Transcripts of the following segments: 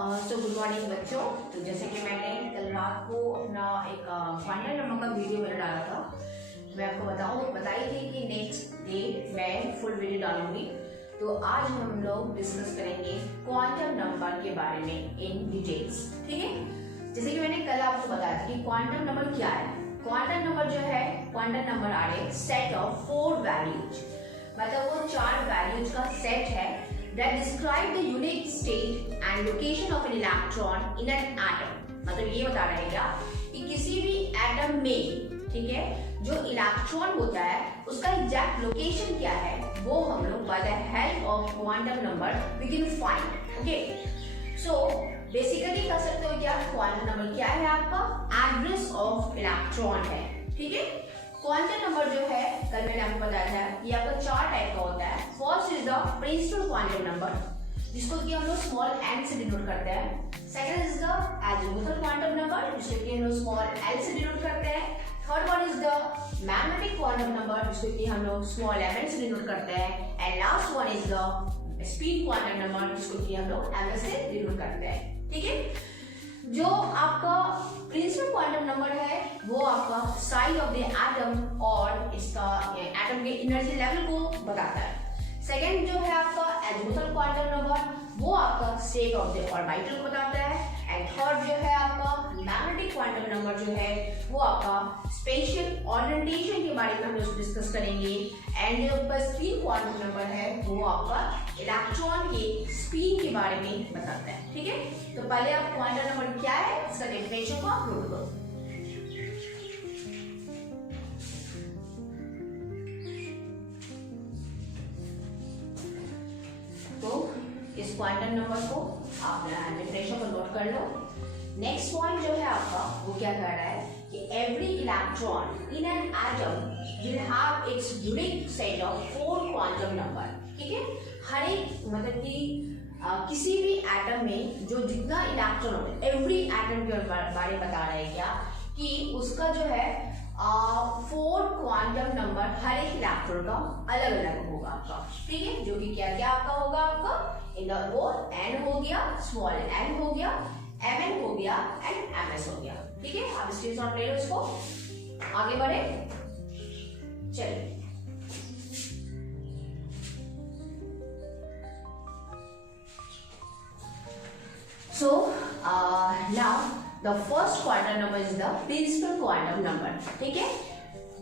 Good morning बच्चों। तो जैसे कि मैंने कल रात को अपना एक क्वांटम नंबर का वीडियो मैंने डाला था, मैं आपको बताई थी कि नेक्स्ट डे मैं फुल वीडियो डालूंगी। तो आज हम लोग डिस्कस करेंगे क्वांटम नंबर के बारे में इन डिटेल्स। ठीक है, जैसे कि मैंने कल आपको बताया था कि क्वांटम नंबर क्या है। क्वांटम नंबर जो है, quantum number are a set of 4 values, मतलब वो 4 वैल्यूज का सेट है that describe the unique state and location of an electron in an atom। मतलब ये बता रहेगा कि किसी भी एटम में, ठीक है, जो इलेक्ट्रॉन होता है उसका एग्जैक्ट लोकेशन क्या है, वो हम लोग by the help of quantum number we can find. Okay, so basically कह सकते हो क्या क्वांटम नंबर क्या है, आपका एड्रेस ऑफ इलेक्ट्रॉन है। ठीक है, क्वांटम नंबर जो है कल मैंने आपको बताया था ये आपका 4 टाइप का होता है। First is the principal quantum number, जिसको कि हम लोग स्मॉल एन से डिनोट करते हैं। Second is the azimuthal quantum number, जिसको कि हम लोग स्मॉल एल से डिनोट करते हैं। Third one is the magnetic quantum number, जिसको कि हम लोग स्मॉल एम से डिनोट करते हैं। And last one is the speed quantum number, जिसको कि हम लोग एम से डिनोट करते हैं। ठीक है, जो आपका प्रिंसिपल क्वांटम नंबर है वो आपका साइज ऑफ द एटम और इसका एटम के एनर्जी लेवल को बताता है। सेकंड जो है आपका एजीमुथल क्वांटम नंबर, वो आपका स्टेट ऑफ द ऑर्बिटल को बताता है। एंड थर्ड जो है आपका मैग्नेटिक क्वांटम नंबर जो है वो आपका स्पेशल ओरिएंटेशन के बारे में हम लोग डिस्कस करेंगे। एंड जो आपका स्पिन क्वांटम नंबर है वो आपका इलेक्ट्रॉन के स्पिन के बारे में बताता है। ठीक है, तो पहले आप क्वांटम नंबर क्या है इसका डेफिनेशन को आप नोट करो। तो इस क्वांटम नंबर को आप डेफिनेशन को नोट कर लो। नेक्स्ट पॉइंट जो है आपका वो क्या कह रहा है कि every electron in an atom will have it's unique set of 4 quantum number. ठीक है, हर एक मतलब कि किसी भी एटम में जो जितना इलेक्ट्रॉन होता है, एवरी एटम के बारे में बता रहे हैं क्या कि उसका जो है 4 क्वांटम नंबर हर एक इलेक्ट्रॉन का अलग अलग होगा आपका। ठीक है, जो कि क्या क्या आपका होगा, आपका इन द वो एन हो गया, स्मॉल एन हो गया, एम एन हो गया एंड एम एस हो गया। ठीक है, आप स्क्रीनशॉट ले लो, इसको आगे बढ़े चलिए। So now the first quantum number is the principal quantum number। ठीक है,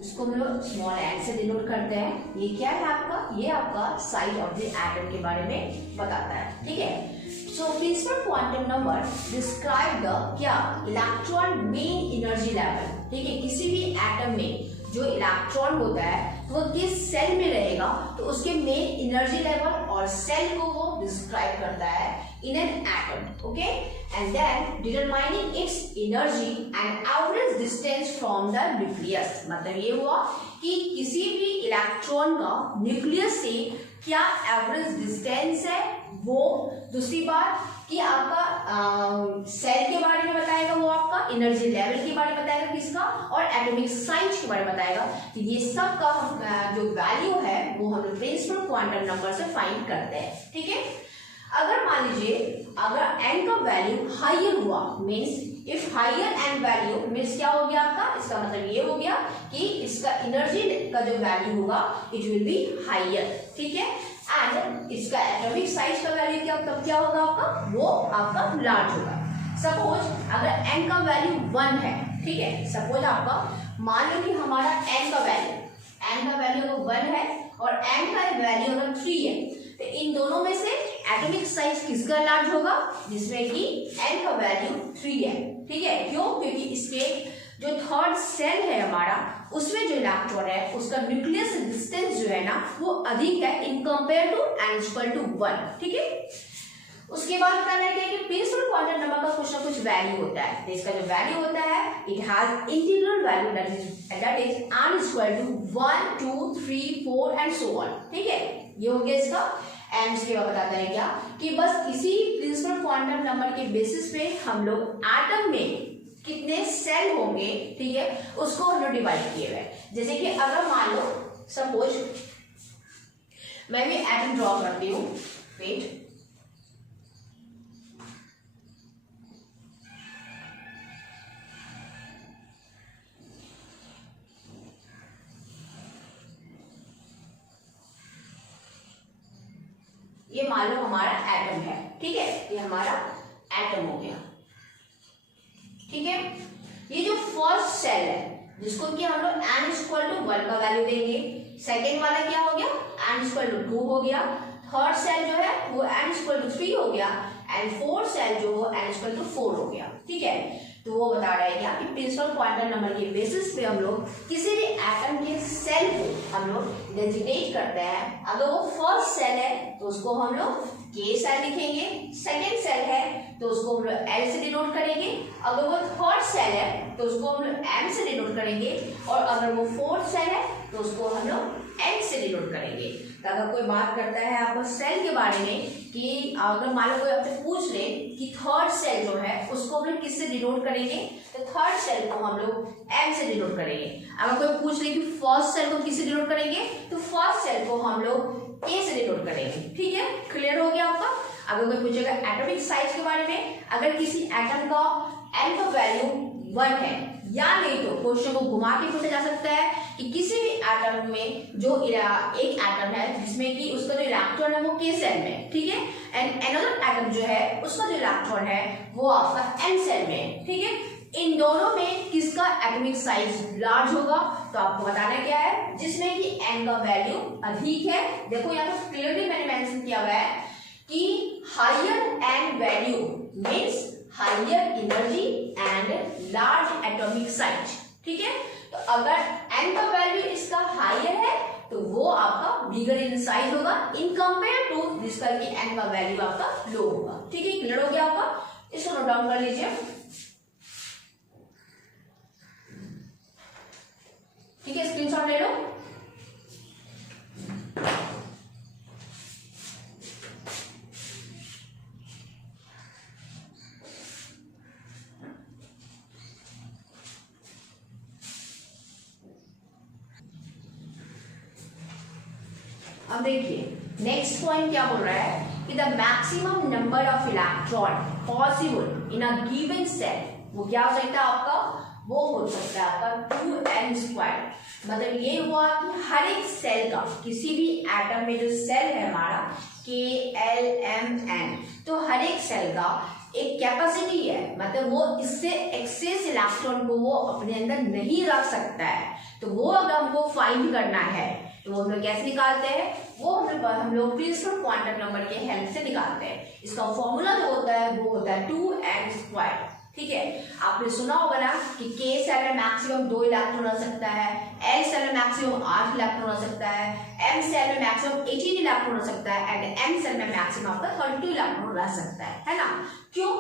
इसको हम लोग स्मॉल एन से डिनोट करते हैं। ये क्या है आपका, ये आपका साइज ऑफ द एटम के बारे में बताता है। ठीक है, so principal quantum number describe the क्या इलेक्ट्रॉन मेन एनर्जी लेवल। ठीक है, किसी भी एटम में जो इलेक्ट्रॉन होता है वो किस सेल में रहेगा तो उसके मेन एनर्जी लेवल और सेल को वो डिस्क्राइब करता है in an atom. Okay, and then determining its energy and average distance from the nucleus. मतलब ये हुआ कि किसी भी इलेक्ट्रॉन का न्यूक्लियस से क्या एवरेज डिस्टेंस है वो। दूसरी बात कि आपका सेल के बारे में बताएगा, वो आपका एनर्जी लेवल के बारे में बताएगा किसका, और एटॉमिक साइज के बारे में बताएगा। तो ये सब का जो वैल्यू है वो हम प्रिंसिपल क्वांटम नंबर से फाइंड करते हैं। ठीक है, अगर मान लीजिए अगर n का वैल्यू हायर हुआ, means if higher n value means क्या हो गया आपका, इसका मतलब ये हो गया कि इसका एनर्जी का जो वैल्यू होगा इट विल बी हायर। ठीक है, एंड इसका एटॉमिक साइज का वैल्यू क्या तब क्या होगा आपका, वो आपका लार्ज होगा। सपोज अगर n का वैल्यू 1 है, ठीक है, सपोज आपका मान लो कि हमारा n का वैल्यू 1 है और n का वैल्यू अगर 3 है, तो इन दोनों में से एटॉमिक साइज किसका लार्ज होगा, जिसमें कि n का वैल्यू 3 है। ठीक है, क्यों, क्योंकि इसके जो थर्ड सेल है हमारा उसमें जो इलेक्ट्रॉन है उसका न्यूक्लियस डिस्टेंस जो है ना वो अधिक है in compare to n equal to 1। ठीक है, उसके बाद बताना है कि प्रिंसिपल क्वांटम नंबर का कुछ ना कुछ वैल्यू होता है। तो इसका जो वैल्यू होता है it has integral value that is n equal to 1 2 3 4 and so on. ठीक है, ये हो गया इसका। एंड इसके बाद बताता है क्या कि बस इसी प्रिंसिपल क्वांटम नंबर के बेसिस पे हम लोग एटम में कितने सेल होंगे, ठीक है, उसको हम लोग डिवाइड किए हुए। जैसे कि अगर मान लो सपोज मैं भी एटम ड्रॉ करती हूँ, वेट, ये मान लो हमारा एटम है, ठीक है, ये हमारा एटम हो गया, ठीक है। ये जो फर्स्ट सेल है जिसको कि हम लोग n इक्वल टू 1 का वैल्यू देंगे, सेकेंड वाला क्या हो गया, n इक्वल टू 2 हो गया, थर्ड सेल जो है वो n इक्वल टू 3 हो गया, एंड फोर्थ सेल जो हो n इक्वल टू 4 हो गया, ठीक है। तो वो बता रहा है कि प्रिंसिपल क्वांटम नंबर के बेसिस पे हम लोग किसी भी एटम के सेल को हम लोग डेजिग्नेट करते हैं। अगर वो फर्स्ट सेल है तो उसको हम लोग K सेल लिखेंगे, सेकेंड सेल है तो उसको हम लोग L से डिनोट करेंगे, अगर वो थर्ड सेल है तो उसको हम लोग M से डिनोट करेंगे, और अगर वो फोर्थ सेल है तो उसको हम लोग N से डिनोट करेंगे। तो अगर कोई बात करता है आपको सेल के बारे में कि अगर मान लो कोई आपसे पूछ ले कि थर्ड सेल जो है उसको हम लोग किससे डिनोट करेंगे, तो थर्ड सेल को हम लोग M से डिनोट करेंगे। अगर कोई पूछ ले कि फर्स्ट सेल को किससे डिनोट करेंगे, तो फर्स्ट सेल को हम लोग A से डिनोट करेंगे, ठीक है, क्लियर हो गया आपका। अगर कोई पूछेगा एटॉमिक साइज के बारे में, अगर किसी एटम का n का वैल्यू 1 है, या नहीं तो क्वेश्चन को घुमा के पूछा जा सकता है कि किसी भी एटम में जो एक एटम है जिसमें कि उसका जो इलेक्ट्रॉन है वो K सेल में, ठीक है, एंड अनदर एटम जो है उसका जो इलेक्ट्रॉन है वो आपका N सेल में, ठीक है। इन दोनों में किसका एटॉमिक साइज लार्ज होगा, तो आपको बताना क्या है, जिसमें कि n का वैल्यू अधिक है। देखो यहाँ पर क्लियरली मैंने मेंशन किया हुआ है कि higher n value means higher energy and large atomic size, ठीक है। तो अगर n का वैल्यू इसका हायर है तो वो आपका बिगर इन साइज होगा इन कंपेयर टू जिसका कि n का वैल्यू आपका लो होगा, ठीक है, क्लियर हो गया आपका। इसको नोट डाउन कर लीजिए, ठीक है, स्क्रीनशॉट ले लो। अब देखिए नेक्स्ट पॉइंट क्या बोल रहा है कि the maximum number of electron possible in a given shell, वो क्या हो सकता है आपका, वो हो सकता है आपका 2n²। मतलब ये हुआ कि हर एक सेल का, किसी भी एटम में जो सेल है हमारा KLMN, तो हर एक सेल का एक कैपेसिटी है, मतलब वो इससे एक्सेस इलेक्ट्रॉन को वो अपने अंदर नहीं रख सकता है। तो वो अगर हमको फाइंड करना है तो वो हम लोग कैसे निकालते हैं, वो हम लोग प्रिंसिपल क्वांटम नंबर के हेल्प से निकालते हैं। इसका फॉर्मूला जो होता है वो होता है 2n², ठीक है। आपने सुना होगा ना कि K सेल में मैक्सिमम 2 इलेक्ट्रॉन रह सकता है, L सेल में मैक्सिमम 8 इलेक्ट्रॉन रह सकता है, M सेल में मैक्सिमम 18 इलेक्ट्रॉन रह सकता है, एंड N सेल में मैक्सिमम आपका 32 इलेक्ट्रॉन रह सकता है ना। क्यों,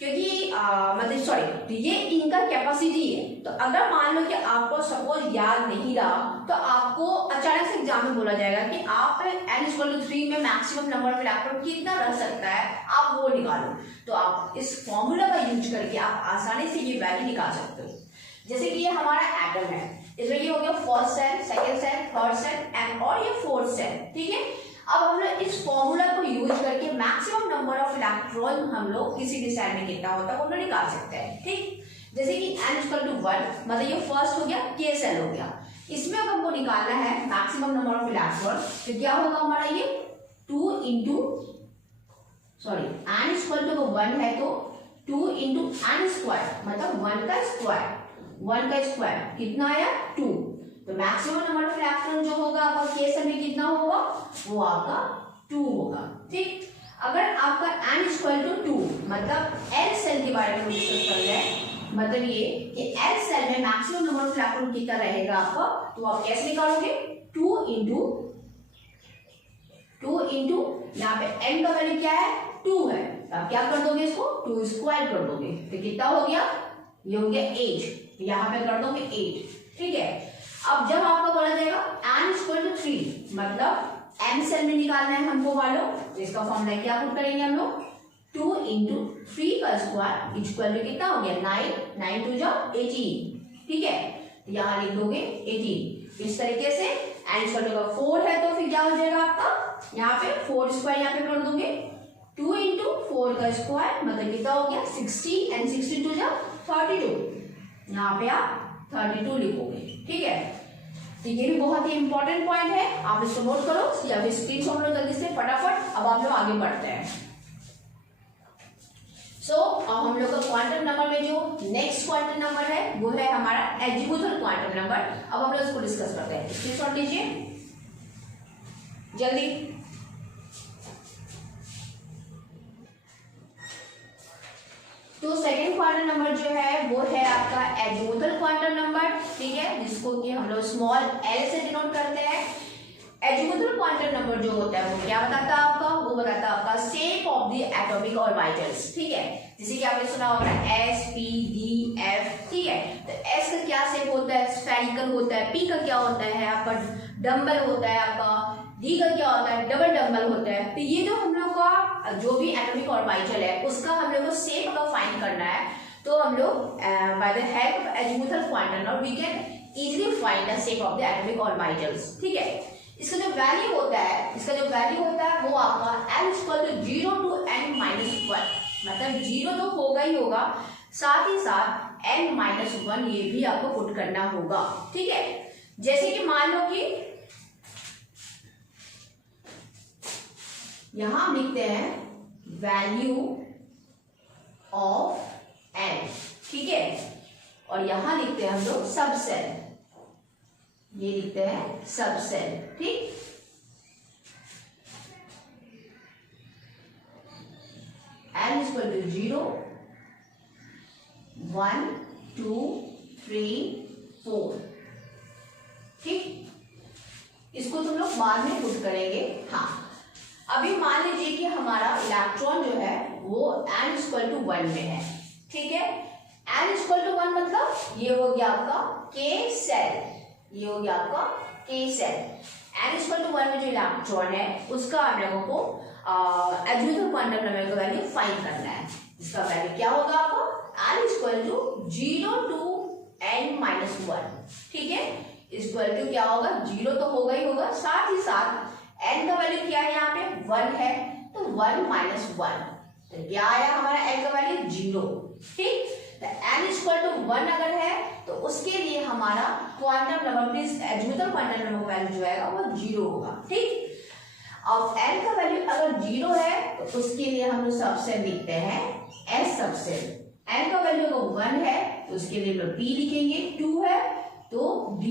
क्योंकि मतलब सॉरी ये इनका कैपेसिटी है। तो अगर मान लो कि आपको सपोज याद नहीं रहा तो आपको अचानक से एग्जाम में बोला जाएगा कि आप n=3 में मैक्सिमम नंबर ऑफ इलेक्ट्रॉन कितना रह सकता है, आप वो निकालो। तो आप इस फॉर्मूला का यूज करके आप आसानी से ये वैल्यू निकाल सकते हो। जैसे कि ये हमारा एटम है, इसमें ये हो गया first shell, second shell, third shell and और ये फोर्थ सेल, ठीक है। अब हम लोग इस फॉर्मूला को यूज करके मैक्सिमम नंबर ऑफ इलेक्ट्रॉन हम लोग किसी भी सेल में कितना होता है वो लोग निकाल सकते हैं, ठीक। जैसे कि n=1, मतलब ये फर्स्ट हो गया, K सेल हो गया। इसमें अगर हमको निकालना है मैक्सिमम नंबर ऑफ इलेक्ट्रॉन तो क्या होगा हमारा, ये 2 इंटू सॉरी n=1 है तो 2 इंटू n², मतलब 1 का स्क्वायर कितना आया 2। तो मैक्सिमम नंबर ऑफ इलेक्ट्रॉन जो होगा आपका K सेल में कितना होगा, वो आपका 2 होगा, ठीक। अगर आपका n=2 मतलब L सेल के बारे में डिस्कस कर रहे हैं, मतलब ये कि L सेल में मैक्सिमम नंबर ऑफ इलेक्ट्रॉन कितना रहेगा आपका, तो आप कैसे निकालोगे, 2 इंटू यहाँ पे n का वैल्यू क्या है 2 है, तो आप क्या कर दोगे, इसको 2² कर दोगे, तो कितना हो गया, ये हो गया 8, यहाँ पे कर दोगे 8, ठीक है। अब जब आपका बोला जाएगा n=3 मतलब M सेल में निकालना है हमको वालों, तो इसका फॉर्मूला क्या पुट करेंगे हम लोग, 2 इंटू 3 का स्क्वायर इक्वल टू कितना हो गया 9, 9 2 जा 18, ठीक है। तो यहाँ लिख दोगे 18। इस तरीके से n=4 है तो फिर क्या हो जाएगा आपका, यहाँ पे 4² यहाँ पे कर दोगे, 2 इंटू 4 का स्क्वायर मतलब कितना हो गया 60 एंड 62 जा 32, यहाँ पे आप 32 लिखोगे, ठीक है। तो ये भी बहुत ही इंपॉर्टेंट पॉइंट है, आप इसको नोट करो या फिर स्क्रीनशॉट लो जल्दी से फटाफट। अब आप लोग आगे बढ़ते हैं। अब हम लोग का क्वांटम नंबर में जो नेक्स्ट क्वांटम नंबर है वो है हमारा एजीमुथल क्वांटम नंबर। अब हम लोग इसको डिस्कस करते हैं, स्क्रीनशॉट लीजिए जल्दी। तो सेकेंड क्वांटम नंबर जो है वो है आपका एजीमुथल क्वांटम नंबर, ठीक है, जिसको कि हम लोग स्मॉल एल से डिनोट करते हैं। एजीमुथल क्वांटम नंबर जो होता है वो क्या बताता है आपका, वो बताता है आपका shape of the atomic orbitals, ठीक है, जैसे कि आपने सुना होगा एस पी डी एफ, ठीक है। तो एस का क्या शेप होता है, स्फेरिकल होता है। पी का क्या होता है आपका, डम्बल होता है आपका। डी का क्या होता है, डबल डम्बल होता है। तो ये जो हम लोग का जो भी एटॉमिक ऑर्बिटल है उसका हम लोग को शेप अगर फाइंड करना है तो हम लोग by the help of azimuthal quantum number we can easily find the shape of the atomic orbitals, ठीक है। इसका जो वैल्यू होता है वो आपका n equal to 0 to n minus 1, मतलब 0 तो होगा ही होगा, साथ ही साथ n minus 1 ये भी आपको पुट करना होगा, ठीक है। जैसे कि मान लो कि यहां हम लिखते हैं वैल्यू ऑफ n, ठीक है, और यहां लिखते हैं हम लोग सबसेल, ये लिखते हैं सबसेल, ठीक। n इक्वल टू 0 1 2 3 4, ठीक। इसको तुम लोग बाद में पुट करेंगे। हाँ, अभी मान लीजिए कि हमारा इलेक्ट्रॉन जो है वो n इक्वल टू 1 में है, ठीक है। n इक्वल टू 1 मतलब ये हो गया आपका k सेल, ये हो गया आपका k shell. n equal to 1 में जो इलेक्ट्रॉन है उसका आप लोगों को एजीमुथल क्वांटम नंबर का वैल्यू फाइंड करना है। इसका वैल्यू क्या होगा आपको, n equal to 0 to n minus 1, ठीक है। इक्वल टू क्या होगा, 0 तो होगा ही होगा, साथ ही साथ n का वैल्यू क्या है, यहाँ पे 1 है, तो 1 minus 1, तो क्या आया हमारा n का वैल्यू 0, ठीक। तो n इक्वल टू 1 अगर है तो उसके लिए हमारा quantum number please azimuthal quantum number का वैल्यू जो आएगा वो 0 होगा, ठीक। अब n का वैल्यू अगर 0 है तो उसके लिए हम लोग सबसेल लिखते हैं s सबसेल। n का वैल्यू अगर 1 है तो उसके लिए हम p लिखेंगे, 2 है तो d,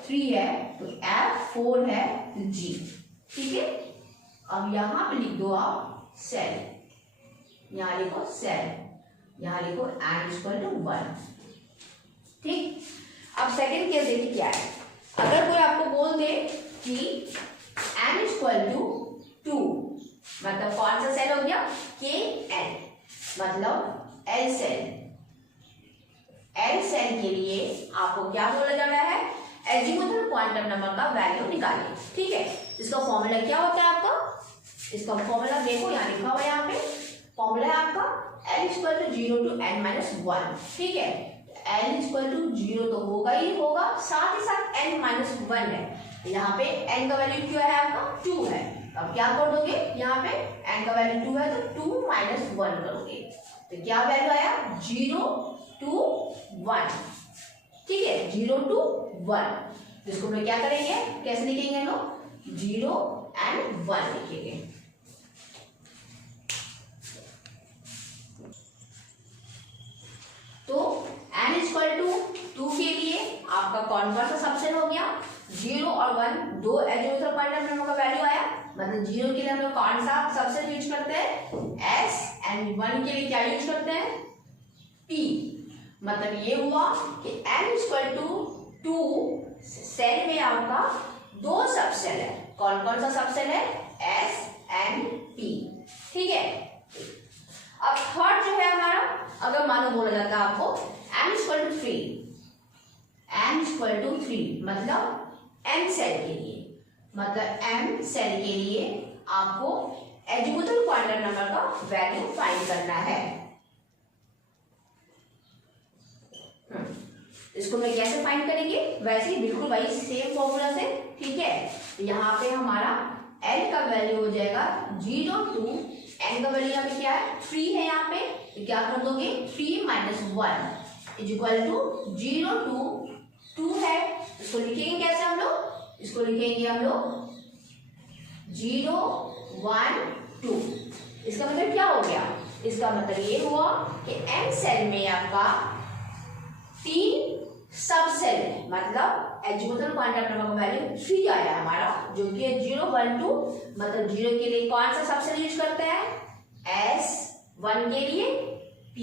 3 है तो f, 4 है तो g, ठीक है। अब यहां पे लिख दो आप सेल, यहां लिखो सेल, यहां लिखो n इक्वल टू 1, ठीक। अब सेकंड केस देखिए क्या है, अगर कोई आपको बोल दे कि n इक्वल टू 2, मतलब कौन सा सेल हो गया, k n, मतलब l सेल। l सेल के लिए आपको क्या बोला जा रहा है, एजीमुथल क्वांटम नंबर का वैल्यू निकालिए, ठीक है। इसका फॉर्मूला क्या होता है आपका, इसका फॉर्मूला देखो यहाँ लिखा हुआ है, यहाँ पे फॉर्मूला है आपका l equal to 0 to n minus 1, ठीक है। l इक्वल टू 0 तो होगा ही होगा, साथ ही साथ n minus 1 है, यहाँ पे n का वैल्यू क्या है आपका 2 है। अब क्या कर दोगे, यहाँ पे n का वैल्यू 2 है तो 2 minus 1 करोगे, तो क्या वैल्यू आया 0 to 1, ठीक है, 0 to 1। इसको हम क्या करेंगे, कैसे लिखेंगे लोग, 0 and 1 लिखेंगे। तो n इक्वल टू 2 के लिए आपका कौन सा सबसेल हो गया, 0 और 1, दो एजीमुथल क्वांटम नंबर का वैल्यू आया, मतलब 0 के लिए हम लोग कौन सा सबसेल यूज करते हैं s, एंड 1 के लिए क्या यूज करते हैं p। मतलब ये हुआ कि n इक्वल टू 2 सेल में आपका दो सबसेल है, कौन कौन सा सबसेल है, s and p, ठीक है। अब थर्ड जो है हमारा, अगर मानो बोला जाता है आपको n equal to 3, n equal to 3 मतलब m सेल के लिए, मतलब m सेल के लिए आपको एजीमुथल क्वांटम नंबर का वैल्यू फाइंड करना है। इसको मैं कैसे फाइंड करेंगे, वैसे ही बिल्कुल वही सेम फॉर्मूला से, ठीक है। यहाँ पे हमारा l का वैल्यू हो जाएगा 0 to n का वैल्यू यहाँ पे क्या है 3 है, यहाँ पे तो क्या कर दोगे 3 minus 1 is equal to 0 to 2 है, इसको लिखेंगे कैसे हम लोग? इसको लिखेंगे हम लोग 0 1 2। इसका मतलब क्या हो गया? इसका मतलब ये हुआ कि n सेल में आपका 3 सब सेल है, मतलब एजिमुथल क्वांटम नंबर का वैल्यू 3 आया हमारा, जो कि 0 1 2। मतलब 0 के लिए कौन सा सब सेल यूज करते हैं? S, 1 के लिए P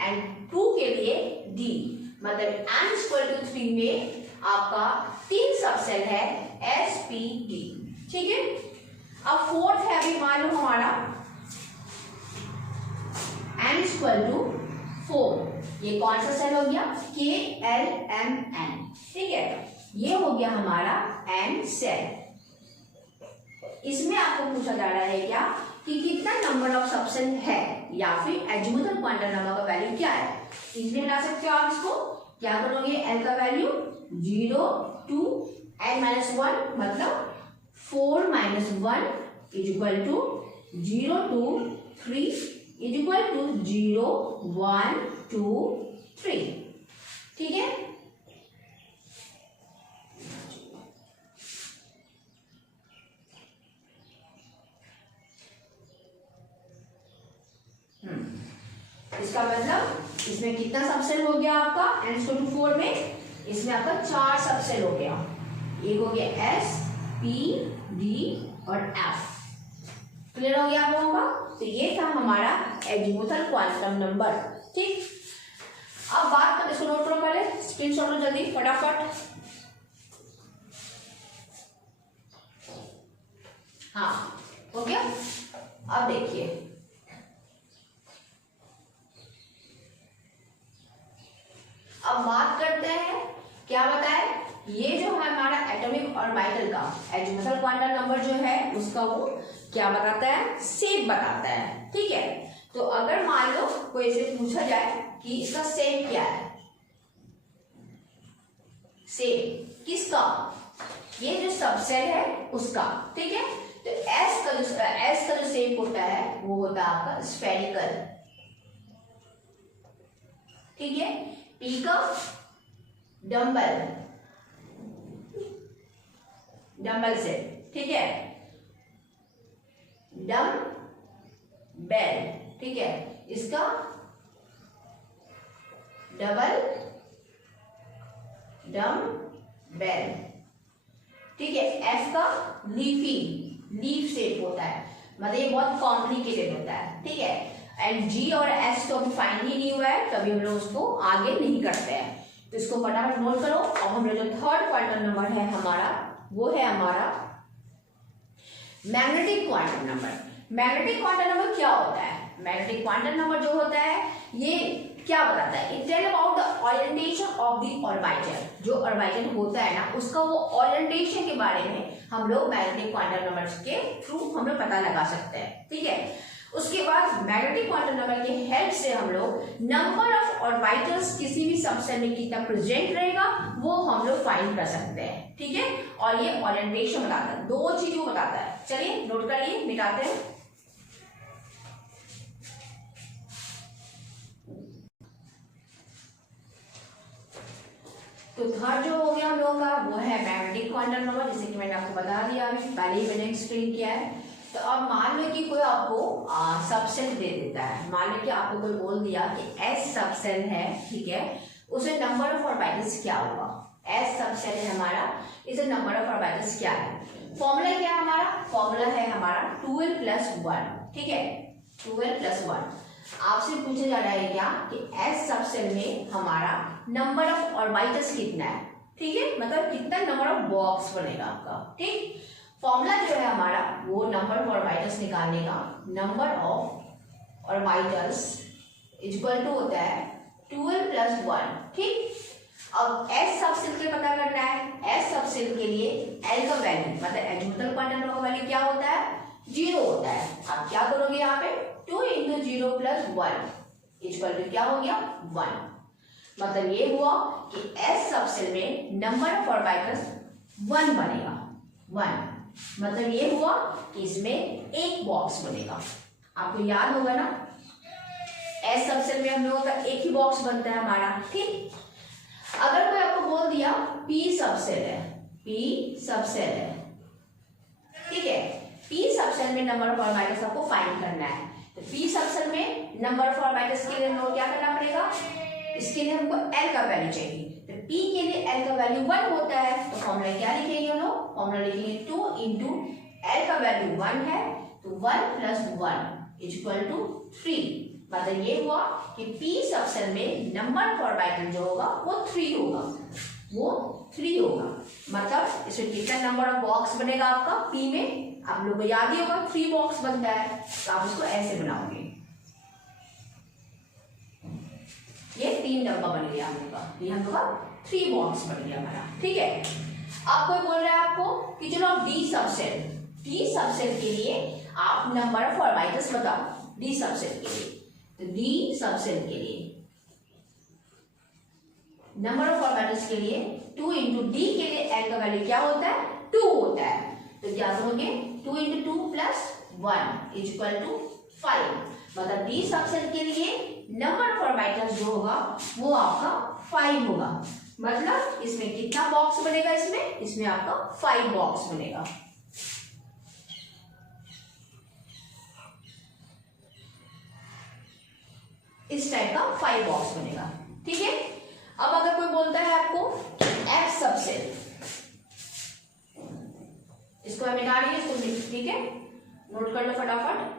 एंड 2 के लिए D। मतलब n=3 में आपका 3 सब सेल है S, P, D। ठीक है। अब फोर्थ है, अभी मान लो हमारा n=4। ये कौन सा सेल हो गया? K L M N। ठीक है, ये हो गया हमारा n सेल। इसमें आपको पूछा जा रहा है क्या कि कितना नंबर ऑफ सबसेल है, या फिर एजिमुथल क्वांटम नंबर का वैल्यू क्या है। इसमें बना सकते हो आप इसको, क्या करोगे? l का वैल्यू 0 2 n-1, मतलब 4 - 1 = 0 2 3 = 0 1 2 3। ठीक है। इसका मतलब इसमें कितना सबसेल हो गया आपका? n=4 में इसमें आपका 4 सबसेल हो गया। एक हो गया S, P, D और F। क्लियर हो गया आप लोगों का? तो ये था हमारा एजिमुथल क्वांटम नंबर। ठीक, अब बात कर, इसको नोट करो, पहले स्क्रीनशॉट लो जल्दी फटाफट। हाँ, हो गया। अब देखिए, अब बात करते हैं, क्या बताए? ये जो है हमारा एटॉमिक ऑर्बिटल का एजिमुथल क्वांटम नंबर जो है उसका वो क्या बताता है? शेप बताता है। ठीक है, तो अगर मान लो कोई से पूछा जाए कि इसका शेप क्या है, शेप किसका? ये जो सबसेल है उसका। ठीक है, तो S का जो शेप होता है वो होता है आपका स्फेरिकल। ठीक है, P का डम्बल सेट। ठीक है, डम्बेल। ठीक है, इसका डम्बेल। ठीक है, F का लीफ शेप होता है, मतलब ये बहुत कॉम्प्लिकेटेड होता है। ठीक है, एंड G और S तो अभी फाइनल ही नहीं हुआ है, तभी हम लोग उसको आगे नहीं करते हैं। तो इसको फटाफट नोट करो। और हम लोग जो थर्ड क्वांटम नंबर है हमारा, वो है हमारा magnetic quantum number. Magnetic quantum number क्या होता है? मैग्नेटिक क्वांटम नंबर जो होता है ये क्या बताता है? It tell about the orientation of the orbital. जो ऑर्बिटल होता है ना, उसका वो ओरिएंटेशन के बारे में हम लोग मैग्नेटिक क्वांटम नंबर के थ्रू हम लोग पता लगा सकते हैं। ठीक है, उसके बाद मैग्नेटिक क्वांटम नंबर के हेल्प से हम लोग नंबर ऑफ ऑर्बिटल्स किसी भी सबसेल में कितना प्रेजेंट रहेगा वो हम लोग फाइंड कर सकते हैं। ठीक है, और ये ओरिएंटेशन बताता है, 2 चीजों बताता है। चलिए नोट करिए, मिटाते हैं। तो थर्ड जो हो गया हम लोगों का वो है मैग्नेटिक क्वांटम नंबर, जैसे कि मैंने आपको बता दिया, अभी पहले ही मैंने एक्सप्लेन किया है। तो अब मान लो कि कोई आपको सबसेल दे देता है, मान लो कि आपको कोई बोल दिया कि S सबसेल है। ठीक है, उसे नंबर ऑफ ऑर्बिटल्स क्या होगा? S सबसेल है हमारा, इसे नंबर ऑफ ऑर्बिटल्स क्या है? फॉर्मूला क्या है हमारा? फॉर्मूला है हमारा 2l + 1। ठीक है, 2l + 1। आपसे पूछा जा रहा है क्या कि S सबसेल में हमारा नंबर ऑफ ऑर्बिटल्स कितना है। ठीक है, मतलब कितना नंबर ऑफ बॉक्स बनेगा आपका। ठीक, फॉर्मूला जो है हमारा वो नंबर ऑफ ऑर्बिटल्स निकालने का, number of orbitals equal to होता है 2l + 1। ठीक, अब S सबसेल के पता करना है। S सबसेल के लिए L का वैल्यू, मतलब एजिमुथल क्वांटम नंबर का वैल्यू क्या होता है? 0 होता है। आप क्या करोगे यहाँ पे? 2 × 0 + 1 इक्वल टू क्या हो गया? 1। मतलब ये हुआ कि S सबसेल में नंबर ऑफ ऑर्बिटल्स 1 बनेगा। 1 मतलब ये हुआ कि इसमें एक बॉक्स बनेगा। आपको याद होगा ना, S सबसेल में हम लोगों का एक ही बॉक्स बनता है हमारा। ठीक, अगर कोई आपको बोल दिया P सबसेल है, P सबसेल है, ठीक है, P सबसेल में नंबर ऑफ ऑर्बिटल्स आपको फाइंड करना है। तो P सबसेल में नंबर ऑफ ऑर्बिटल्स के लिए क्या करना पड़ेगा, इसके लिए हमको L का वैल्यू चाहिए। तो P के लिए L का वैल्यू 1 होता है, तो फॉर्मूला क्या लिखेंगे हम लोग, फॉर्मूला लिखेंगे 2 इंटू L का वैल्यू 1 है, तो 1 प्लस 1 इज इक्वल टू 3। मतलब ये हुआ कि P सबसेल में नंबर ऑफ ऑर्बिटल जो होगा वो 3 होगा, वो 3 होगा। मतलब इसमें कितना नंबर ऑफ बॉक्स बनेगा आपका P में, आप लोगों को याद ही होगा 3 बॉक्स बनता है, तो आप इसको ऐसे बनाओगे, ये 3 डब्बा बन गया हम लोग का, ये हम लोग का 3 बॉक्स बन गया हमारा, ठीक है। अब कोई बोल रहा है आपको कि चलो D सबसेल के लिए आप नंबर ऑफ ऑर्बिटल्स बताओ, D सबसेल के लिए। तो D सबसेल के लिए नंबर ऑफ ऑर्बिटल्स के लिए 2 इंटू D के लिए L का वैल्यू क्या होता है, 2 होता है। तो क्या करोगे, 2 into 2 plus 1 is equal to 5। मतलब D सबसेल के लिए नंबर ऑफ ऑर्बिटल्स जो होगा वो आपका 5 होगा। मतलब इसमें कितना बॉक्स बनेगा, इसमें आपका 5 बॉक्स बनेगा। इस टाइप का 5 बॉक्स बनेगा, ठीक है। अब अगर कोई बोलता है आपको F सबसेल, इसको मैं मिटा रही हूं, इसको ठीक है, नोट कर लो फटाफट।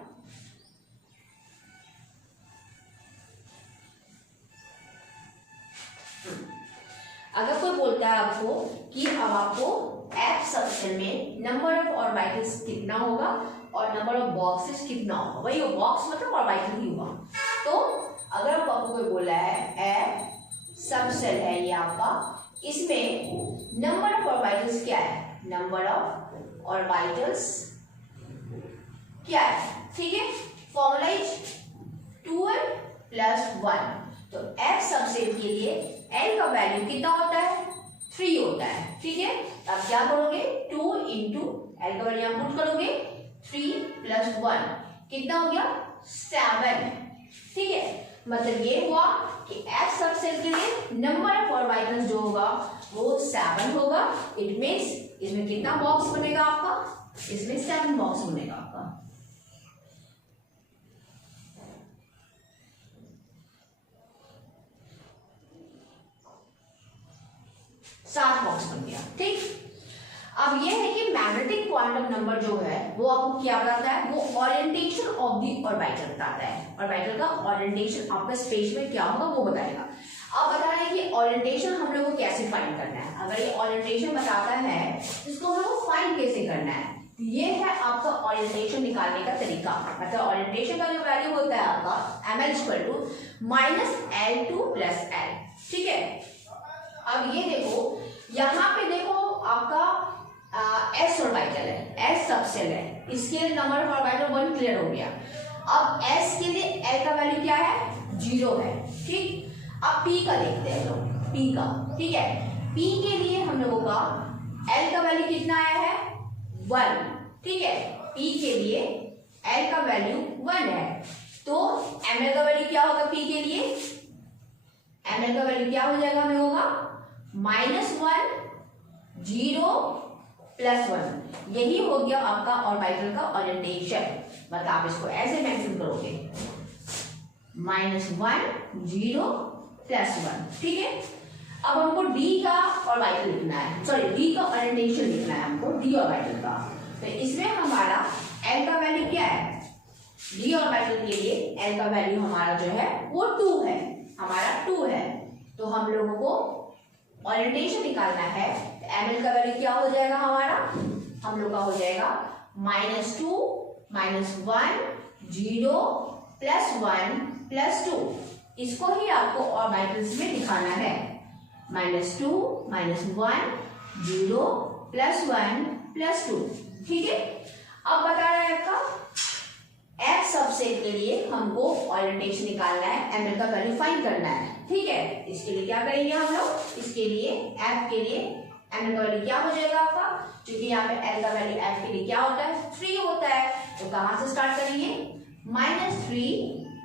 अगर कोई बोलता है आपको कि अब आपको F सबसेल में नंबर ऑफ ऑर्बिटल्स कितना होगा और नंबर ऑफ बॉक्सेस कितना होगा, वही बॉक्स मतलब ऑर्बिटल ही हुआ। तो अगर आपको कोई बोला है F सबसेल है ये आपका, इसमें नंबर ऑफ ऑर्बिटल्स क्या है, नंबर ऑफ ऑर्बिटल्स क्या है, ठीक है। Formula is 2L plus 1। तो F सबसेल के लिए L का वैल्यू कितना होता है, 3 होता है, ठीक है। अब क्या करोगे, 2 इंटू L का वैल्यू आप पुट करोगे, 3 प्लस 1 कितना हो गया, 7, ठीक है। मतलब ये हुआ कि F सबसेल के लिए नंबर ऑफ ऑर्बिटल्स जो होगा वो 7 होगा। इट मींस इसमें कितना बॉक्स बनेगा आपका, इसमें 7 बॉक्स बनेगा आपका। 7 बॉक्स बन गया, ठीक। अब ये है कि मैग्नेटिक क्वांटम नंबर जो है वो आपको क्या बताता है, वो ओरिएंटेशन ऑफ द ऑर्बिटल बताता है। ऑर्बिटल का ओरिएंटेशन आपका स्पेस में क्या होगा वो बताएगा। अब बता रहे हैं कि ओरिएंटेशन हम लोग को कैसे फाइंड करना है। अगर ये ओरिएंटेशन बताता है इसको हम लोग को फाइंड कैसे करना है, ये है आपका ओरिएंटेशन निकालने का तरीका। मतलब ओरिएंटेशन का जो वैल्यू होता है आपका ml equal to -L2 + L, ठीक है। अब ये देखो, यहाँ पे देखो आपका S ऑर्बिटल है, S सबसेल है, इसके लिए नंबर ऑफ ऑर्बिटल 1 क्लियर हो गया। अब S के लिए L का वैल्यू क्या है, 0 है, ठीक। अब P का देखते हैं लोग, P का, ठीक है। P के लिए हम लोगों का L का वैल्यू कितना आया है, 1, ठीक है। P के लिए L का वैल्यू 1 है, तो ml का वैल्यू क्या होगा P के लिए, ml का वैल्यू क्या हो जाएगा हम लोगों का, -1 0 + 1। यही हो गया आपका ऑर्बिटल का ओरिएंटेशन। मतलब आप इसको ऐसे मेंशन करोगे, -1 0 + 1, ठीक है। अब हमको D का ऑर्बिटल लिखना है, सॉरी D का ओरिएंटेशन लिखना है हमको, D ऑर्बिटल का। तो इसमें हमारा L का वैल्यू क्या है, D ऑर्बिटल के लिए L का वैल्यू हमारा जो है वो 2 है, हमारा 2 है। तो हम लोगों को ओरिएंटेशन निकालना है, तो ml का वैल्यू क्या हो जाएगा हमारा, हम लोग का हो जाएगा -2 -1 0 + 1 + 2। इसको ही आपको ऑर्बिटल्स में दिखाना है, -2 -1 0 + 1 + 2, ठीक है। अब बता रहा है आपका F सबसेल के लिए हमको ओरिएंटेशन निकालना है, ml का वैल्यू फाइंड करना है, ठीक है। इसके लिए क्या करेंगे हम लोग, इसके लिए F के लिए ml का वैल्यू क्या हो जाएगा आपका, क्योंकि यहाँ पे L का वैल्यू F के लिए क्या होता है, 3 होता है। तो कहां से स्टार्ट करेंगे, -3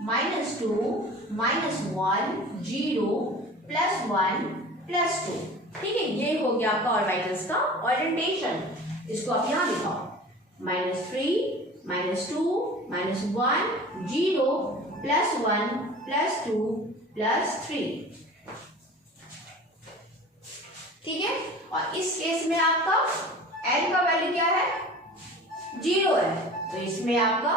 -2 -1 0 + 1 +2। ठीक है, ये हो गया आपका ऑर्बिटल्स का ओरिएंटेशन। इसको आप यहां लिखाओ, -3 -2 -1 0 +1 +2 +3। ठीक है, और इस केस में आपका n का वैल्यू क्या है, 0 है, तो इसमें आपका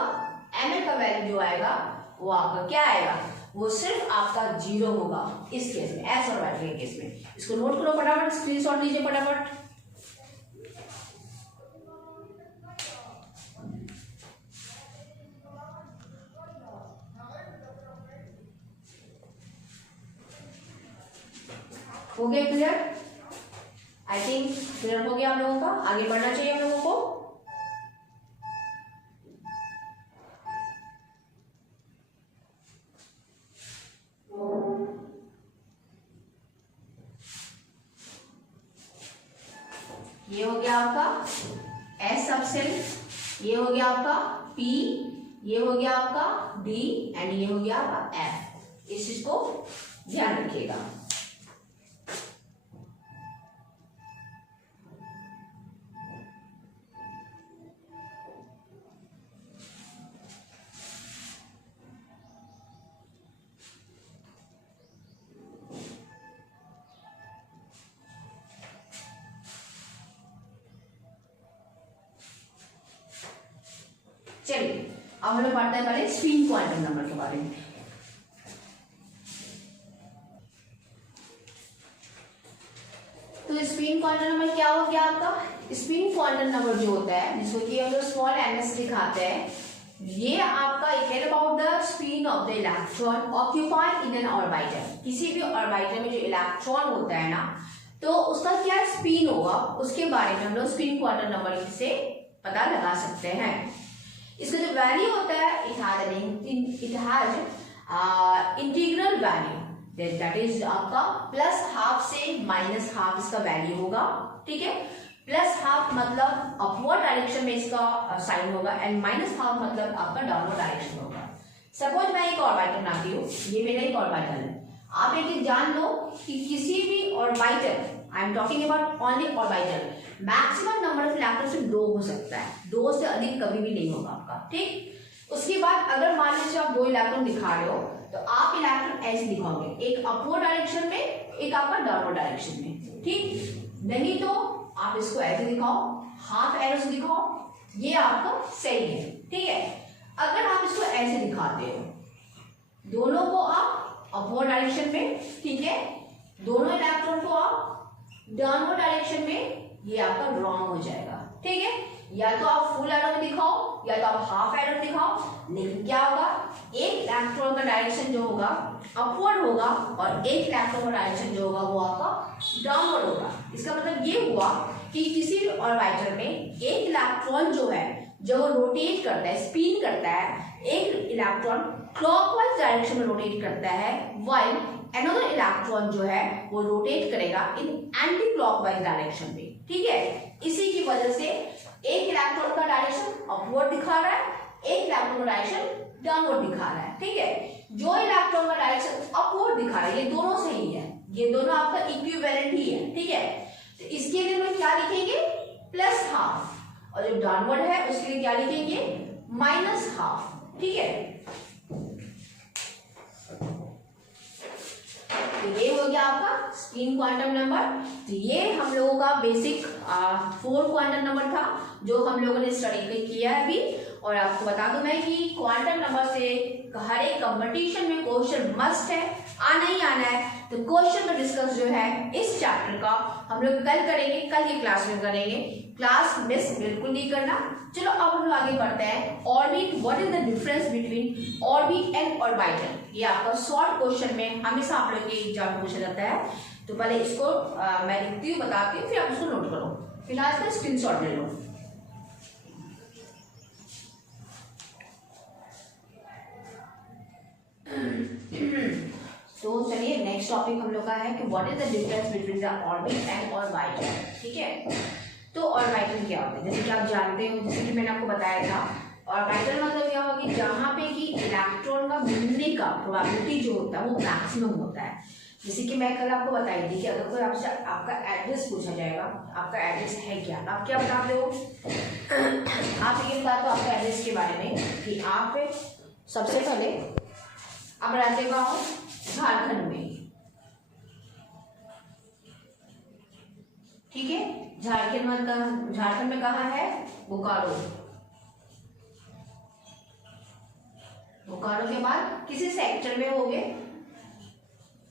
ml का वैल्यू जो आएगा वो आपका क्या आएगा, वो सिर्फ आपका 0 होगा इस केस में, s ऑर्बिटल के केस में। इसको नोट करो फटाफट, स्क्रीनशॉट लीजिए फटाफट। हो गया क्लियर? आई थिंक क्लियर हो गया हम लोगों का। आगे बढ़ना चाहिए हम लोगों को। ये हो गया आपका S सबसेल, ये हो गया आपका P, ये हो गया आपका D एंड ये हो गया आपका F। इस चीज को ध्यान रखिएगा। चलिए अब हम लोग पढ़ते हैं पहले स्पिन क्वांटम नंबर के बारे में। तो स्पिन क्वांटम नंबर क्या हो गया आपका, स्पिन क्वांटम नंबर जो होता है जिसको कि हम लोग स्मॉल ns दिखाते हैं, ये आपका it about the spin off the electron occupied in an orbital. किसी भी ऑर्बिटल में जो इलेक्ट्रॉन होता है ना, तो उसका क्या स्पिन होगा, उसके बारे में हम लोग स्पिन क्वांटम नंबर से पता लगा सकते हैं। इसका जो वैल्यू होता है it has integral value, that is आपका +12 से -12 इसका वैल्यू होगा। ठीक है, +12 मतलब अपवर्ड डायरेक्शन में इसका साइन होगा एंड -12 मतलब आपका डाउनवर्ड डायरेक्शन होगा। सपोज मैं एक ऑर्बिटल बनाती हूँ, ये मेरा एक ऑर्बिटल है। आप एक जान लो कि किसी भी orbital, I am talking about only orbital, maximum number of electron सिर्फ 2 हो सकता है, 2 से अधिक कभी भी नहीं होगा आपका। ठीक, उसके बाद अगर मान लीजिए आप 2 इलेक्ट्रॉन दिखा रहे हो तो आप इलेक्ट्रॉन ऐसे दिखाओगे, एक अपवर्ड डायरेक्शन में, एक आपका डाउनवर्ड डायरेक्शन में। ठीक, नहीं तो आप इसको ऐसे दिखाओ, हाफ एरो से दिखाओ, ये आपका सही है। ठीक है, अगर आप इसको ऐसे दिखाते हो, दोनों को आप अपवर्ड डायरेक्शन में, ठीक है, दोनों इलेक्ट्रॉन को आप डाउनवर्ड डायरेक्शन में, ये आपका रॉन्ग हो जाएगा। ठीक है, या तो आप फुल एरो में दिखाओ या तो आप हाफ एरो में दिखाओ, लेकिन क्या होगा, एक इलेक्ट्रॉन का डायरेक्शन जो होगा अपवर्ड होगा और एक इलेक्ट्रॉन का डायरेक्शन जो होगा वो आपका डाउनवर्ड होगा। इसका मतलब ये हुआ कि किसी भी ऑर्बिटल में एक इलेक्ट्रॉन जो है, जब वो रोटेट करता है, स्पिन करता है, एक इलेक्ट्रॉन क्लॉकवाइज डायरेक्शन में रोटेट करता है, व्हाइल अनदर इलेक्ट्रॉन जो है वो रोटेट करेगा इन एंटी क्लॉकवाइज डायरेक्शन में। ठीक है, इसी की वजह से एक इलेक्ट्रॉन का डायरेक्शन अपवर्ड दिखा रहा है, एक इलेक्ट्रॉन का डायरेक्शन डाउनवर्ड दिखा रहा है। ठीक है, जो इलेक्ट्रॉन का डायरेक्शन अपवर्ड दिखा रहा है, ये दोनों सही है, ये दोनों आपका इक्विवेलेंट ही है। ठीक है, तो इसके लिए हम क्या लिखेंगे, +12, और जो डाउनवर्ड है उसके लिए क्या लिखेंगे, -12। ठीक है, तो ये हो गया आपका स्पिन क्वांटम नंबर। तो ये हम लोगों का बेसिक 4 क्वांटम नंबर था जो हम लोगों ने स्टडी किया है अभी। और आपको बता दूं मैं कि क्वांटम नंबर से हर एक कंपटीशन में क्वेश्चन मस्ट है, आना ही आना है। तो क्वेश्चन का डिस्कस जो है इस चैप्टर का हम लोग कल करेंगे, कल की क्लास में करेंगे, क्लास मिस बिल्कुल नहीं करना। चलो अब हम लोग आगे बढ़ते हैं। Orbit, what is the difference between orbit and orbital? ये आपका शॉर्ट क्वेश्चन में हमेशा आप लोग के एग्जाम में पूछा जाता है। तो पहले इसको मैं लिखती हूँ, बताती हूँ, फिर आप इसको नोट करो। फिलहाल इसका स्क्रीनशॉट ले लो। तो चलिए नेक्स्ट टॉपिक हम लोग का है कि what is the difference between the orbit and orbital. ठीक है, तो ऑर्बिटल क्या होता है, जैसे कि आप जानते हो, जैसे कि मैंने आपको बताया था, ऑर्बिटल मतलब क्या होगा कि जहां पे कि इलेक्ट्रॉन का मिलने का प्रोबेबिलिटी जो होता है वो मैक्सिमम होता है। जैसे कि मैं कल आपको बताई थी कि अगर कोई आपसे आपका एड्रेस पूछा जाएगा, आपका एड्रेस है क्या, आप क्या बताते हो? आप ये बताते हो आपका एड्रेस के बारे में कि आप सबसे पहले आप रहते कहाँ, झारखंड में, ठीक है। झारखंड में कहाँ है? बोकारो। बोकारो के बाद किसी सेक्टर में होगे,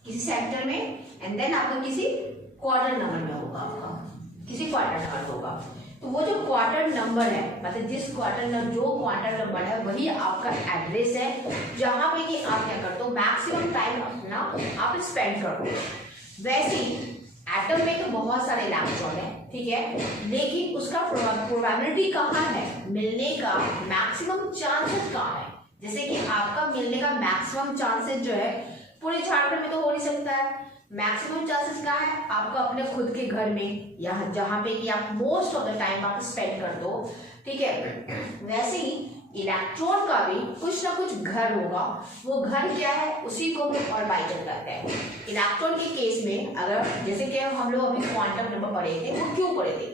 किसी सेक्टर में, एंड देन आपका किसी क्वार्टर नंबर में होगा, आपका किसी क्वार्टर नंबर होगा। तो वो जो क्वार्टर नंबर है, मतलब जिस क्वार्टर नंबर, जो क्वार्टर नंबर है वही आपका एड्रेस है, जहां पे कि आप क्या करते हो, मैक्सिमम टाइम अपना आप स्पेंड करते हो। वैसे ही एटम में तो बहुत सारे इलेक्ट्रॉन है, ठीक है, लेकिन उसका प्रोबेबिलिटी कहाँ है मिलने का, मैक्सिमम चांसेस कहाँ है? जैसे कि आपका मिलने का मैक्सिमम चांसेस जो है पूरे झारखंड में तो हो नहीं सकता है। मैक्सिमम चांसेस कहाँ है? आपका अपने खुद के घर में, या जहां पे कि आप मोस्ट ऑफ द टाइम आप स्पेंड कर दो, ठीक है। वैसे ही इलेक्ट्रॉन का भी कुछ ना कुछ घर होगा, वो घर क्या है, उसी को हम ऑर्बिटल कहते हैं। इलेक्ट्रॉन के केस में अगर जैसे कि हम लोग अभी क्वांटम नंबर पढ़े थे, वो क्यों पढ़े थे?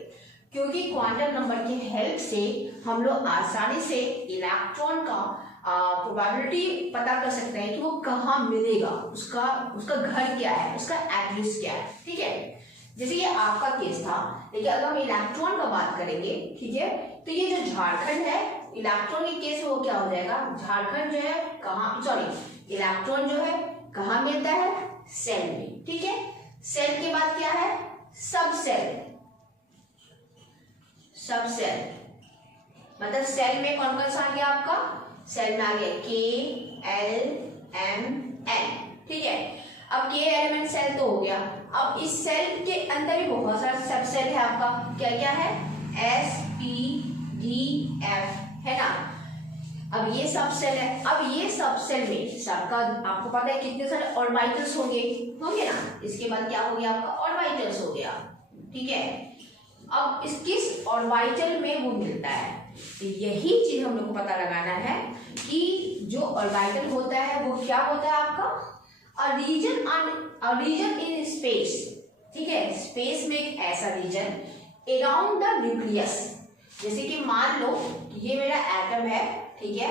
क्योंकि क्वांटम नंबर की हेल्प से हम लोग आसानी से इलेक्ट्रॉन का प्रोबेबिलिटी पता कर सकते हैं कि वो कहाँ मिलेगा, उसका घर क्या है, उसका एड्रेस क्या है, ठीक है। जैसे ये आपका केस था, लेकिन अगर हम इलेक्ट्रॉन का बात करेंगे, ठीक है, तो ये जो झारखंड है, इलेक्ट्रॉन के केस में वो क्या हो जाएगा, झारखंड जो है कहाँ, सॉरी, इलेक्ट्रॉन जो है कहाँ मिलता है, सेल में, ठीक है। सेल के बाद क्या है, सब सेल। सब सेल मतलब सेल में कौन कौन सा आ गया आपका, सेल में आ गया KLMN, ठीक है। अब KLMN सेल तो हो गया, अब इस सेल के अंदर भी बहुत सारा सब सेल है आपका, क्या क्या है, SPDF, है ना। अब ये सब सेल है, अब ये सब सेल में सबका आपको पता है कितने सारे ऑर्बिटल्स होंगे ना। इसके बाद क्या हो गया आपका, ऑर्बिटल्स हो गया, ठीक है। अब इस किस ऑर्बिटल में वो मिलता है, तो यही चीज हम लोग को पता लगाना है कि जो ऑर्बिटल होता है वो क्या होता है आपका, अ रीजन इन स्पेस, ठीक है। स्पेस में एक ऐसा रीजन अराउंड द न्यूक्लियस, जैसे कि मान लो कि ये मेरा एटम है, ठीक है,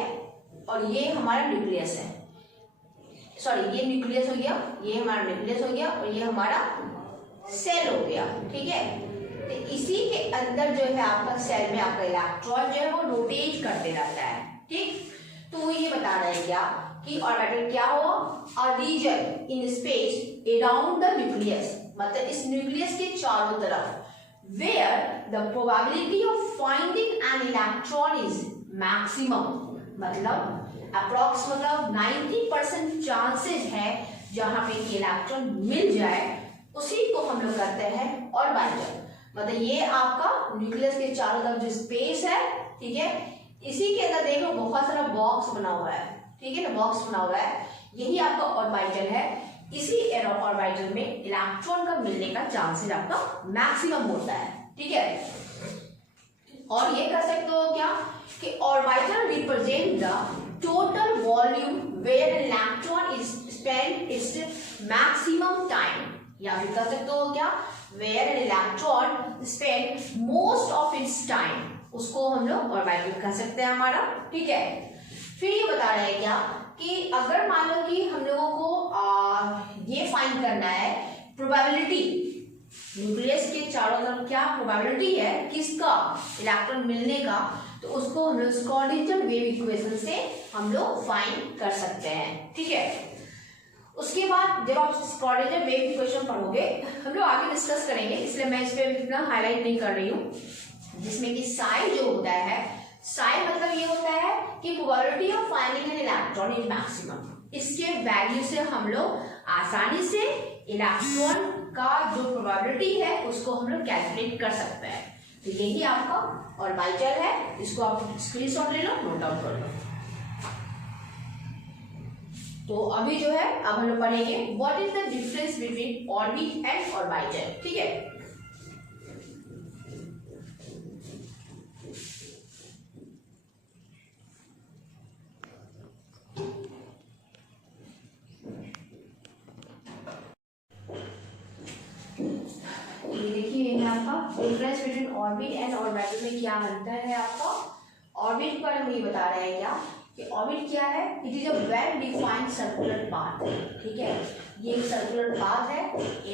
और ये हमारा न्यूक्लियस है, सॉरी ये न्यूक्लियस हो गया, ये हमारा न्यूक्लियस हो गया, और ये हमारा सेल हो गया, ठीक है। तो इसी के अंदर जो है आपका सेल में आपका इलेक्ट्रॉन जो है वो रोटेट करते रहता है, ठीक। तो वो ये बता रहा है क्या कि ऑर्बिटल क्या हो, a region in space around the nucleus, मतलब इस न्यूक्लियस के चारों तरफ, where the probability of finding an electron is maximum, मतलब अप्रॉक्स मतलब 90% चांसेस है जहां पे इलेक्ट्रॉन मिल जाए, उसी को हम लोग कहते हैं ऑर्बिटल। मतलब ये आपका न्यूक्लियस के चारों तरफ जो स्पेस है, ठीक है, इसी के अंदर देखो बहुत सारा बॉक्स बना हुआ है, ठीक है ना, बॉक्स बना हुआ है, यही आपका ऑर्बिटल है। इसी ऑर्बिटल में इलेक्ट्रॉन का मिलने का चांसेस आपका मैक्सिमम होता है, ठीक है। और ये कर सकते हो क्या कि orbital represent the total volume where electron is spend its maximum time, या फिर कर सकते हो क्या, where an electron spend most of its time, उसको हम लोग ऑर्बिटल कह सकते हैं हमारा, ठीक है। फिर ये बता रहे हैं क्या कि अगर मान लो कि हम लोगों को ये फाइंड करना है प्रोबेबिलिटी, न्यूक्लियस के चारों तरफ क्या प्रोबेबिलिटी है किसका, इलेक्ट्रॉन मिलने का, तो उसको हम लोग स्क्रॉडिंजर वेव इक्वेशन से हम लोग फाइंड कर सकते हैं, ठीक है। उसके बाद जब आप स्क्रॉडिंजर वेव इक्वेशन पढ़ोगे, हम लोग आगे डिस्कस करेंगे, इसलिए मैं इस पे इतना हाईलाइट नहीं कर रही हूँ, जिसमें कि साई जो होता है, साई मतलब ये होता है कि probability of finding an electron is maximum, इसके वैल्यू से हम लोग आसानी से इलेक्ट्रॉन का जो प्रोबेबिलिटी है उसको हम लोग कैलकुलेट कर सकते हैं। तो यही आपका ऑर्बिटल है, इसको आप स्क्रीनशॉट ले लो, नोट डाउन कर लो। तो अभी जो है अब हम लोग पढ़ेंगे what is the difference between orbit and orbital, ठीक है। था difference between orbit and orbital में क्या अंतर है आपका। ऑर्बिट के बारे में ये बता रहे हैं क्या कि ऑर्बिट क्या है, it is a well defined circular path. ठीक है, ये एक सर्कुलर पाथ है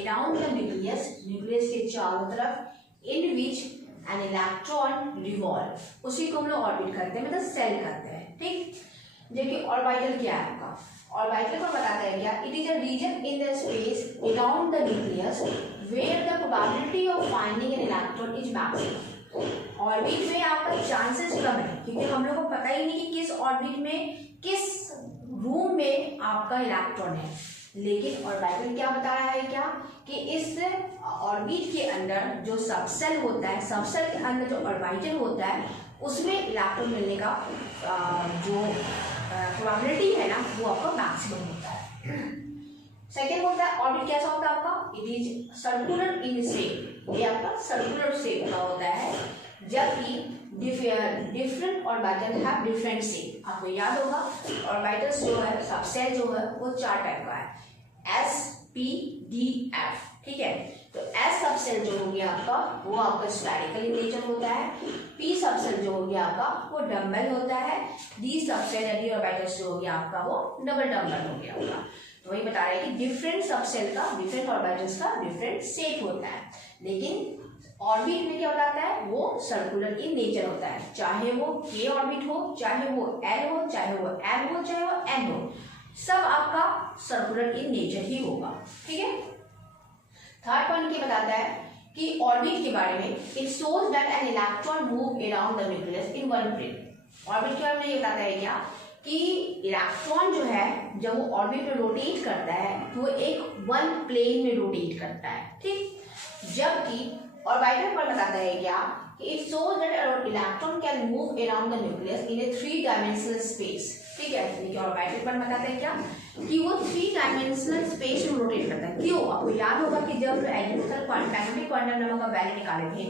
अराउंड द न्यूक्लियस, न्यूक्लियस के चारों तरफ, इन विच एन इलेक्ट्रॉन रिवॉल्व, उसी को हम लोग ऑर्बिट करते हैं, मतलब सेल करते हैं। ठीक, देखिए ऑर्बिटल क्या है आपका, ऑर्बिटल को बताता है क्या, it is a region in the space around the nucleus where the probability of finding an electron is maximum. Orbit में आपका चांसेस कम है क्योंकि हम लोग को पता ही नहीं कि किस ऑर्बिट में किस रूम में आपका इलेक्ट्रॉन है, लेकिन ऑर्बिटल क्या बता रहा है क्या कि इस ऑर्बिट के अंदर जो सबसेल होता है, सबसेल के अंदर जो ऑर्बिटल होता है उसमें इलेक्ट्रॉन मिलने का जो प्रोबेबिलिटी है ना वो आपका मैक्सिमम होता है। सेकेंड होता है ऑर्बिट कैसा होता है आपका, it is circular in shape, ये आपका सर्कुलर शेप का होता है, जबकि different orbital have different shape. आपको याद होगा ऑर्बिटल्स जो है, सबसेल जो है वो 4 टाइप का है, S P D F। ठीक है, तो S सबसेल जो हो गया आपका वो आपका स्फेरिकल इन नेचर होता है, P सबसेल जो हो गया आपका वो डम्बल होता है, D सबसेल यानी ऑर्बिटल्स जो हो गया आपका वो डबल डम्बल हो गया आपका। तो वही बता रहे हैं कि डिफरेंट सबसेल का, डिफरेंट ऑर्बिटल्स का डिफरेंट शेप होता है, लेकिन ऑर्बिट में क्या बताता है वो सर्कुलर इन नेचर होता है, चाहे वो K ऑर्बिट हो, चाहे वो L हो, चाहे वो M हो, चाहे वो N हो, सब आपका सर्कुलर इन नेचर ही होगा। ठीक है, थर्ड पॉइंट क्या बताता है कि ऑर्बिट के बारे में, it shows that an electron move around the nucleus in one plane. Orbit के बारे में ये बताता है क्या कि इलेक्ट्रॉन जो है जब वो ऑर्बिट में रोटेट करता है तो वो एक वन प्लेन में रोटेट करता है। ठीक, जबकि ऑर्बिटल पर बताता है क्या कि it shows that electron can move around the nucleus in A 3 dimensional space. ठीक है, देखिए ऑर्बिटल पर बताता है क्या कि वो 3 डायमेंशनल स्पेस में रोटेट करता है। क्यों, आपको याद होगा कि जब एलिमेंटल मैग्नेटिक क्वांटम नंबर का वैल्यू निकाले थे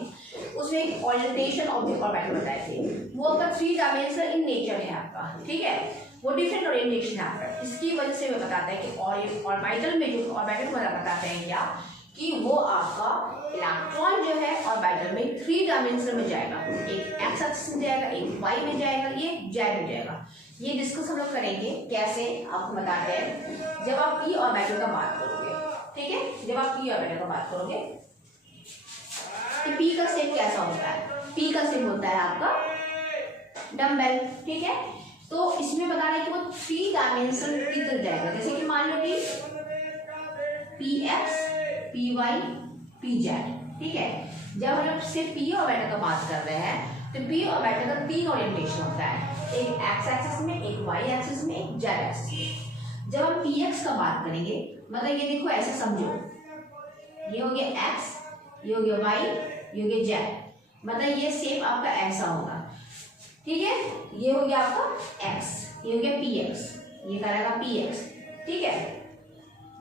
उसमें एक ओरिएंटेशन ऑफ द ऑर्बिटल बताए थे, वो आपका 3 डायमेंशनल इन नेचर है आपका। ठीक है, वो डिफरेंट ओरिएंटेशन है आपका, इसकी वजह से वो बताता है कि ऑर्बिटल में जो ऑर्बिटल बताते हैं क्या कि वो आपका इलेक्ट्रॉन जो है ऑर्बिटल में 3 डायमेंशन में जाएगा, एक एक्स एक्सिस में जाएगा, एक वाई में जाएगा, ये जेड में जाएगा। ये डिस्कस हम लोग करेंगे कैसे, आपको बताते हैं जब आप पी ऑर्बिटल का बात करोगे। ठीक है, जब आप पी ऑर्बिटल का बात करोगे तो पी का शेप कैसा होता है, पी का शेप होता है आपका डम्बल। ठीक है, तो इसमें बता रहे हैं कि वो 3 डायमेंशन की तरफ जाएगा, जैसे कि मान लो कि P X, P Y, P Z. ठीक है, जब हम लोग सिर्फ पी ऑर्बिटल का बात कर रहे हैं तो पी ऑर्बिटल का 3 ओरिएंटेशन होता है, एक एक्स एक्सिस में, एक वाई एक्सिस में, एक जेड एक्सिस में। जब हम पी एक्स का बात करेंगे मतलब ये देखो ऐसे समझो, ये हो गया एक्स, ये हो गया वाई, ये हो गया जेड, मतलब ये शेप आपका ऐसा होगा। ठीक है, ये हो गया आपका एक्स, ये हो गया पी एक्स, ये करेगा पी एक्स। ठीक है,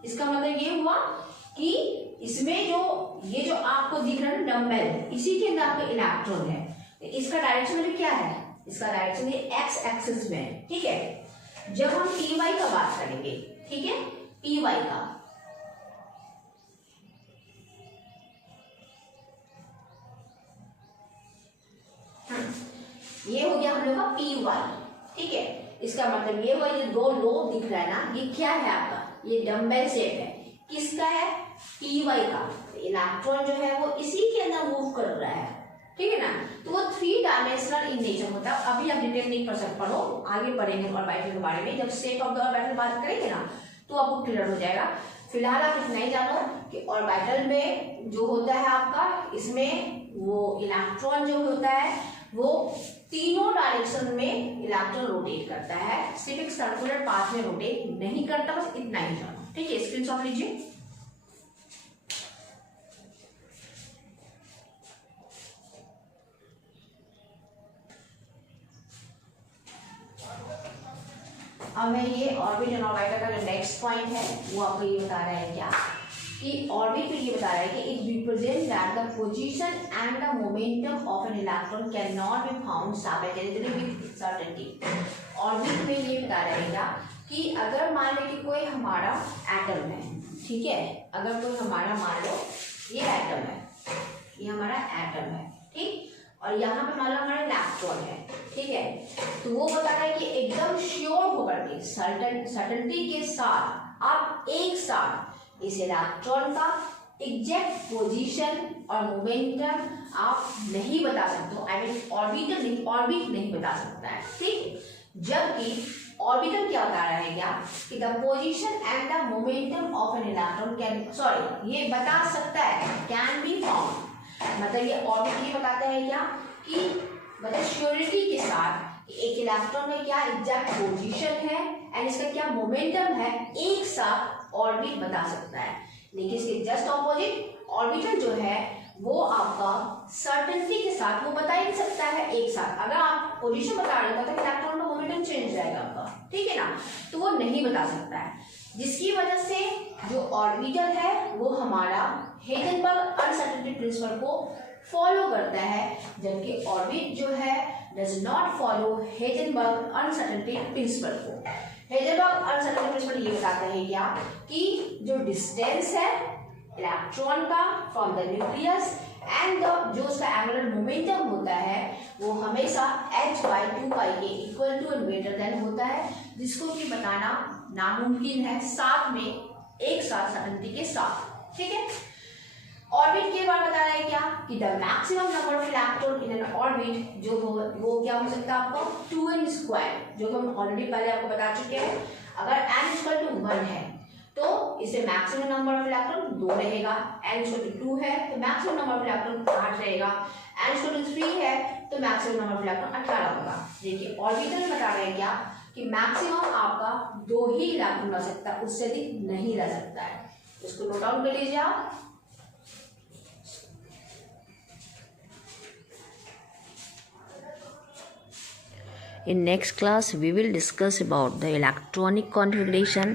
इसका मतलब ये हुआ कि इसमें जो ये जो आपको दिख रहा है ना डम्बल, इसी के अंदर आपका इलेक्ट्रॉन है, तो इसका डायरेक्शन में क्या है, इसका डायरेक्शन ये एक्स एक्सिस में है। ठीक है, जब हम पी वाई का बात करेंगे, ठीक है, पी वाई का ये हो गया हम लोग का पी वाई। ठीक है, इसका मतलब ये हुआ, ये 2 लोब दिख रहा है ना, ये क्या है आपका, ये डम्बल शेप है, किसका है, पी वाई का। इलेक्ट्रॉन जो है वो इसी के अंदर मूव कर रहा है। ठीक है ना, तो वो 3 डायमेंशनल इन नेचर होता है। अभी आप डिटेल नहीं पढ़ो, आगे पढ़ेंगे ऑर्बिटल के बारे में, जब शेप ऑफ द ऑर्बिटल बात करेंगे ना तो आपको क्लियर हो जाएगा। फिलहाल आप इतना ही जानो कि ऑर्बिटल में जो होता है आपका, इसमें वो इलेक्ट्रॉन जो होता है वो तीनों डायरेक्शन में इलेक्ट्रॉन रोटेट करता है, सिर्फ एक सर्कुलर पाथ में रोटेट नहीं करता, बस इतना ही जानो। ठीक है, स्क्रीनशॉट लीजिए। अब मैं ये ऑर्बिट एंड ऑर्बिटल का जो नेक्स्ट पॉइंट है वो आपको ये बता रहा है क्या कि ऑर्बिट में ये बता रहा है कि it represent that the position and the momentum of an electron can not be found simultaneously with certainty. Orbit में ये बता रहा है क्या कि अगर मान ले कि कोई हमारा एटम है, ठीक है, अगर कोई हमारा मान लो ये एटम है, ये हमारा एटम है, ठीक। और यहाँ पे मान लो हमारा इलेक्ट्रॉन है, ठीक है। तो वो बता रहा है कि एकदम श्योर होकर के सर्टेनिटी के साथ आप एक साथ इस इलेक्ट्रॉन का एग्जैक्ट पोजीशन और मोमेंटम आप नहीं बता सकते हो। आई मीन ऑर्बिट नहीं बता सकता है, ठीक। जबकि ऑर्बिटल क्या बता रहा है क्या कि the position and the momentum of an electron can ये बता सकता है, कैन बी फाउंड। मतलब ये ऑर्बिट ये बताता है क्या कि मतलब श्योरिटी के साथ एक इलेक्ट्रॉन में क्या एग्जैक्ट पोजीशन है एंड इसका क्या मोमेंटम है, एक साथ ऑर्बिट बता सकता है। लेकिन इसके जस्ट ऑपोजिट ऑर्बिटल जो है वो आपका सर्टेनिटी के साथ वो बता ही नहीं सकता है एक साथ। अगर आप पोजीशन बता रहे हो तो इलेक्ट्रॉन का मोमेंटम चेंज जाएगा आपका, ठीक है ना, तो वो नहीं बता सकता है। जिसकी वजह से जो ऑर्बिटल है वो हमारा हेजनबर्ग अनसर्टेनिटी प्रिंसिपल को फॉलो करता है, जबकि ऑर्बिट जो है does not follow Heisenberg uncertainty principle को। हेजनबर्ग अनसर्टेनिटी प्रिंसिपल ये बताता है क्या कि जो डिस्टेंस है इलेक्ट्रॉन का फ्रॉम द न्यूक्लियस एंड जो उसका एंगुलर मोमेंटम होता है वो हमेशा h/2π के equal to and greater than होता है, जिसको कि बताना नामुमकिन है साथ में एक साथ सर्टेनिटी के साथ, ठीक है। ऑर्बिट के बारे में बता रहा है क्या कि the maximum number of electron in an orbit जो वो क्या हो सकता है आपका 2n², जो हम ऑलरेडी पहले आपको बता चुके हैं। अगर n = 1 है तो इसे मैक्सिमम नंबर ऑफ इलेक्ट्रॉन 2 रहेगा, n = 2 है तो मैक्सिमम नंबर ऑफ इलेक्ट्रॉन 8 रहेगा, n = 3 है तो मैक्सिमम नंबर ऑफ इलेक्ट्रॉन 18 होगा। देखिए ऑर्बिटल में बता रहे हैं क्या कि मैक्सिमम आपका 2 ही इलेक्ट्रॉन रह सकता है, उससे अधिक नहीं रह सकता है। इसको नोट डाउन कर लीजिए आप। In next class, we will discuss about the electronic configuration,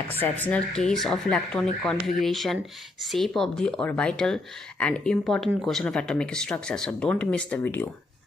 exceptional case of electronic configuration, shape of the orbital, and important question of atomic structure. So don't miss the video.